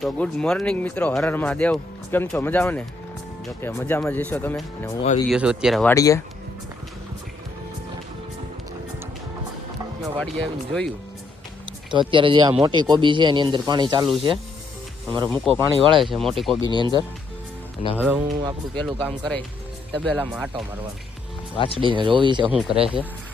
તો good morning મિત્રો, હરર હર મહાદેવ. કેમ છો? મજામાં ને? જો કે મજામાં જશો તમે. અને હું આવી ગયો છું અત્યારે વાડીએ. મેં વાડીએ આવીને જોયું. તો અત્યારે જે આ મોટી કોબી છે, એની અંદર પાણી ચાલુ છે. અમારો મૂકો પાણી વળે છે મોટી કોબીની અંદર. અને હવે હું આપણું પેલું કામ કરે તબેલામાં આટો મારવાનો. વાછડીને જોવી છે, શું કરે છે.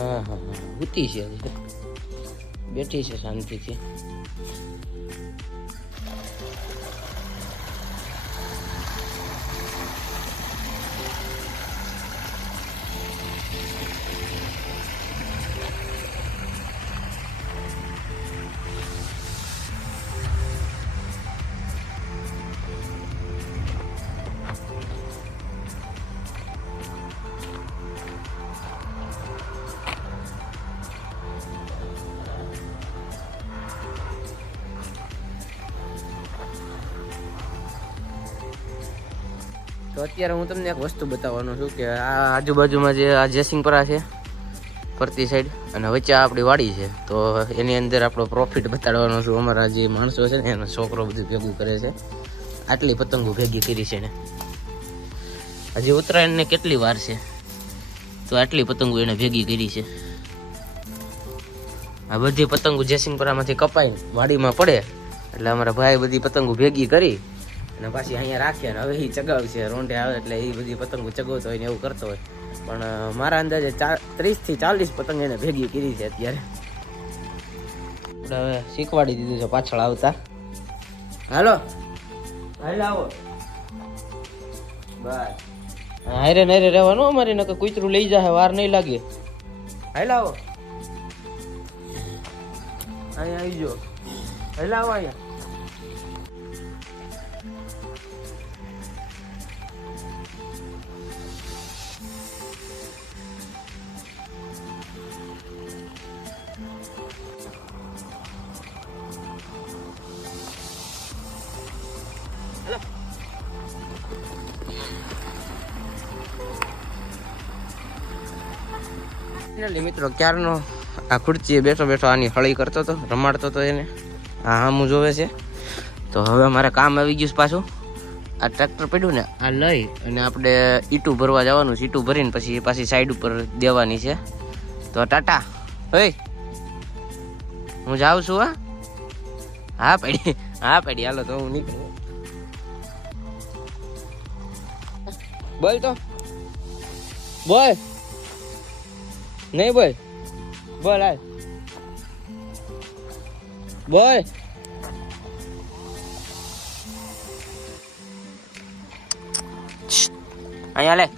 હા હા હા ઉતી છે. બેઠી છે શાંતિથી તો અત્યારે હું તમને એક વસ્તુ બતાવવાનો છું કે આ આજુબાજુમાં જે આ જેસિંગપરા છે, ફરતી સાઈડ અને વચ્ચે આપણી વાડી છે. તો એની અંદર આપણો પ્રોફિટ બતાડવાનો છું. અમારા જે માણસો છે ને, એનો છોકરો બધું ભેગું કરે છે. આટલી પતંગો ભેગી કરી છે ને. હજી ઉત્તરાયણને કેટલી વાર છે? તો આટલી પતંગો એને ભેગી કરી છે. આ બધી પતંગો જેસિંગપરામાંથી કપાઈને વાડીમાં પડે. એટલે અમારા ભાઈ બધી પતંગો ભેગી કરી અને પાછી અહીંયા રાખીએ ને હવે એ ચગાવશે રોંઢે આવે એટલે એ બધી પતંગો ચગાવતો હોય ને એવું કરતો હોય. પણ મારા અંદાજે ત્રીસથી ચાલીસ પતંગ એને ભેગી કરી છે અત્યારે. હવે શીખવાડી દીધું છે પાછળ આવતા. હાલો. હાલ આવો. બસ હારે નારે રહેવાનું અમારે નકર કૂતરું લઈ જાય વાર નહીં લાગે. હાલ આવો. અહીંયા આવી જો હાલ આવો અહીંયા. ફાઇનલી મિત્રો, ક્યારનો આ ખુરચીએ બેઠો બેઠો આની હળી કરતો હતો રમાડતો હતો એને. આ હામું જોવે છે. તો હવે મારે કામ આવી ગયું પાછું. આ ટ્રેક્ટર પડ્યું ને, આ લઈ અને આપણે ઈટું ભરવા જવાનું છે. ઈટું ભરીને પછી પાછી સાઈડ ઉપર દેવાની છે. તો ટાટા. હઈ હું જાઉં છું, હા? હા, પડી. હા, પડી. હાલો, તો હું નીકળું. બોલ તો. બોલ. નહીં બોલ. બોલ હાલ. બોલ. અહીંયા લે.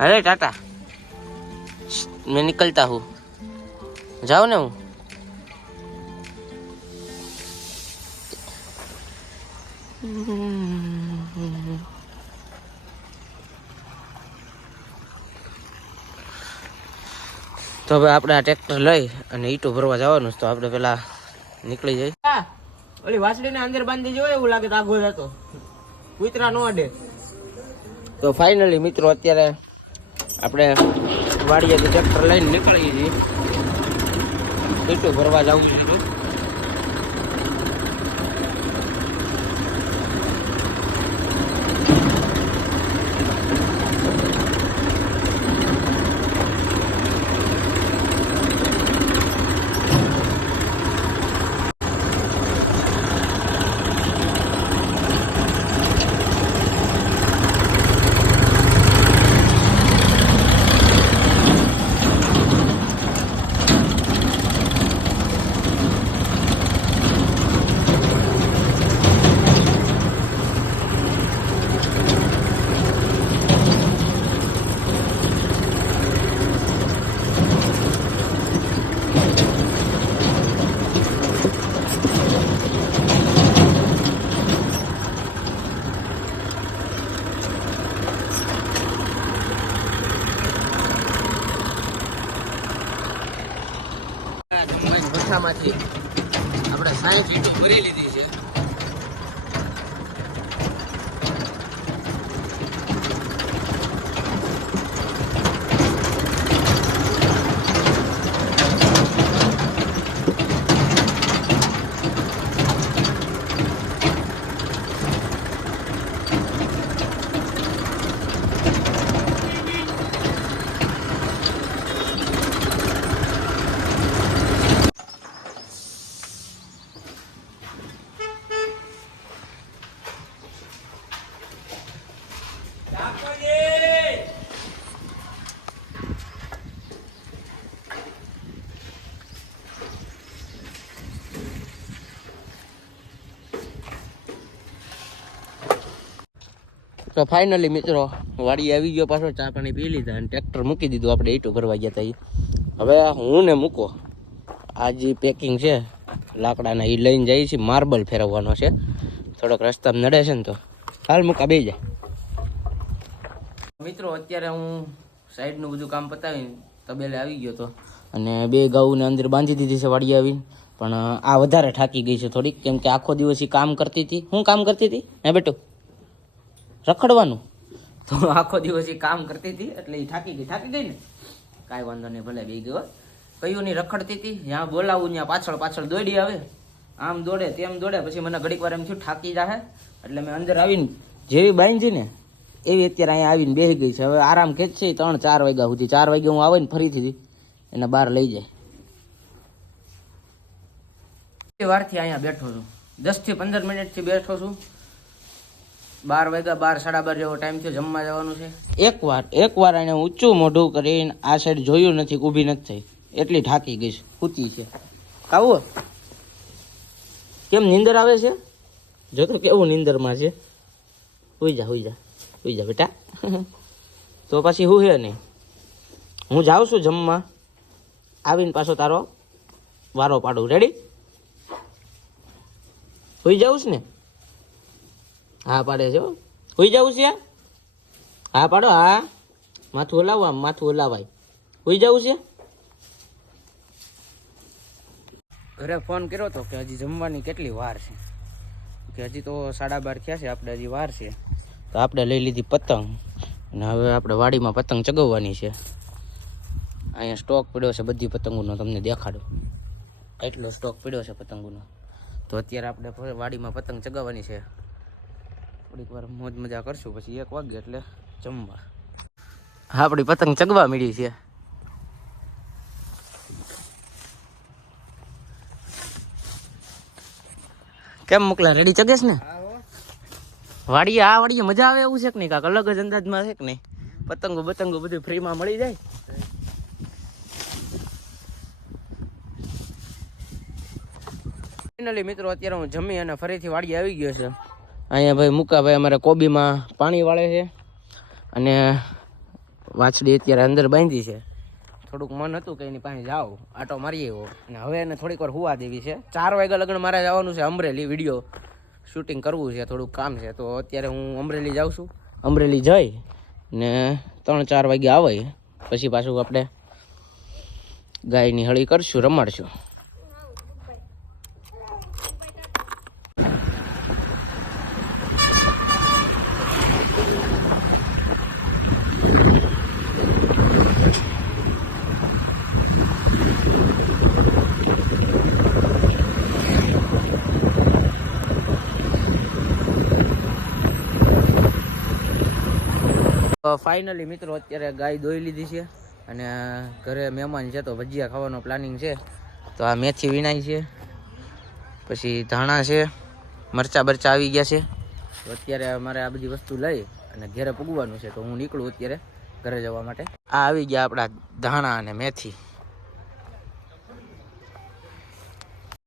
અરે ટાટા. મેં નીકળતા હું. જાઉં ને હું? Mm-hmm. તો હવે આપણે આ ટ્રેક્ટર લઈ અને ઈટો ભરવા જવાનું છે તો આપણે પેલા નીકળી જઈએ. ઓલી વાસળીને અંદર બાંધી જોય એવું લાગે તો આગો જતો કૂતરા નો અડે. તો ફાઇનલી મિત્રો અત્યારે આપણે વાડીએથી ટ્રેક્ટર લઈને નીકળી છીએ. ઈટો ભરવા જવું આપણે સાયન્સ ઈંટો ભરી લીધી તો ફાઇનલી મિત્રો, વાડી આવી ગયો પાછો, ચા પાણી પી લીધા અને ટ્રેક્ટર મૂકી દીધું, આપણે ઈટો ભરવા ગયા હતા હવે હું ને મૂકો. આ જે પેકિંગ છે, લાકડાના એ લઈને જઈએ છીએ, માર્બલ ફેરવવાનો છે. થોડોક રસ્તામાં નડે છે ને તો. હાલ મૂકા બે જાય મિત્રો, અત્યારે હું સાઈડનું બધું કામ પતાવીને તબેલે આવી ગયો તો. અને બે ગાઉને અંદર બાંધી દીધી છે વાડી આવીને. પણ આ વધારે થાકી ગઈ છે થોડીક, કેમ કે આખો દિવસ એ કામ કરતી હતી. હું કામ કરતી હતી? હે, બેટું? રખડવાનું? તો આખો દિવસ એ કામ કરતી હતી, એટલે એ થાકી ગઈ. થાકી ગઈ ને? કાંઈ વાંધો નહીં, ભલે બે ગયો કયું નહીં, રખડતી હતી? જ્યાં બોલાવું, ત્યાં પાછળ પાછળ દોડી આવે. આમ દોડે, તેમ દોડે, પછી મને ઘડીક વાર એમ થયું થાકી જાહે. એટલે મેં અંદર આવીને જેવી બાંધી ને એવી અત્યારે અહીંયા આવીને બેસી ગઈ છે. હવે આરામ ખેંચશે છે ત્રણ ચાર વાગ્યા સુધી. ચાર વાગે હું આવે ને ફરીથી એને બહાર લઈ જાય. વારથી અહીંયા બેઠો છું. દસથી પંદર મિનિટથી બેઠો છું. બાર વાગ્યા બાર સાડા બાર જેવો ટાઈમ થયો જમવા જવાનું છે. એક વાર એક વાર એને ઊંચું મોઢું કરીને આ સાઈડ જોયું નથી ઊભી નથી થઈ. એટલી થાકી ગઈ છે કૂતી છે. કાવો કેમ નીંદર આવે છે? જો તો કેવું નીંદરમાં છે. હોઈ જા હોઈ જા. હુઈ જા બેટા. તો પછી હું હે નહીં હું જાઉં છું જમવા. આવીને પાછો તારો વારો પાડું. રેડી સુઈ જાઉં છું ને? હા, પાડે છે. હોઈ જાઉં છે હા, પાડો. હા. માથું હલાવવા માથું હલાવાય. સુઈ જાઉં છે ઘરે ફોન કર્યો તો કે હજી જમવાની કેટલી વાર છે? કે હજી તો સાડા બાર થયા છે, આપણે હજી વાર છે. તો આપણે લઈ લીધી પતંગ. અને હવે આપણે વાડીમાં પતંગ ચગાવવાની છે. અહીંયા સ્ટોક પડ્યો છે બધી પતંગોનો, તમને દેખાડો. એટલો સ્ટોક પડ્યો છે પતંગોનો. તો અત્યારે આપણે વાડીમાં પતંગ ચગાવવાની છે. થોડીક વાર મોજ મજા કરશું, પછી એક વાગે એટલે જમવા. આપણી પતંગ ચગવા મળી છે. કેમ મોકલા રેડી ચગેશ ને? વાડીએ આ વાડીએ મજા આવે એવું છે કે નહીં? કાંક અલગ જ અંદાજમાં છે કે નહીં? પતંગો બતંગો બધું ફ્રીમાં મળી જાય. ફાઇનલી મિત્રો, અત્યારે હું જમી અને ફરીથી વાડી આવી ગયો છે. અહીંયા ભાઈ મુકાભાઈ અમારે કોબીમાં પાણી વાળે છે અને વાછડી અત્યારે અંદર બાંધી છે. થોડુંક મન હતું કે એની પાસે જાઓ, આટો મારી આવ્યો. અને હવે એને થોડીક વાર હુવા દેવી છે. ચાર વાગ્યા લગ્ન મારે જવાનું છે અમરેલી, વીડિયો. શૂટિંગ કરવું છે, થોડુંક કામ છે. તો અત્યારે હું અમરેલી જાઉં છું. અમરેલી જઈ ને ત્રણ ચાર વાગે આવે. પછી પાછું આપણે ગાયની હળી કરશું, રમાડશું. ફાઇનલી મિત્રો અત્યારે ગાય દોઈ લીધી છે અને ઘરે મહેમાન છે તો ભજીયા ખાવાનો પ્લાનિંગ છે. તો આ મેથી વીણાય છે, પછી ધાણા છે, મરચા બરચા આવી ગયા છે. અત્યારે અમારે આ બધી વસ્તુ લઈ અને ઘરે પૂગવાનું છે તો હું નીકળું અત્યારે ઘરે જવા માટે. આ આવી ગયા આપણા ધાણા અને મેથી.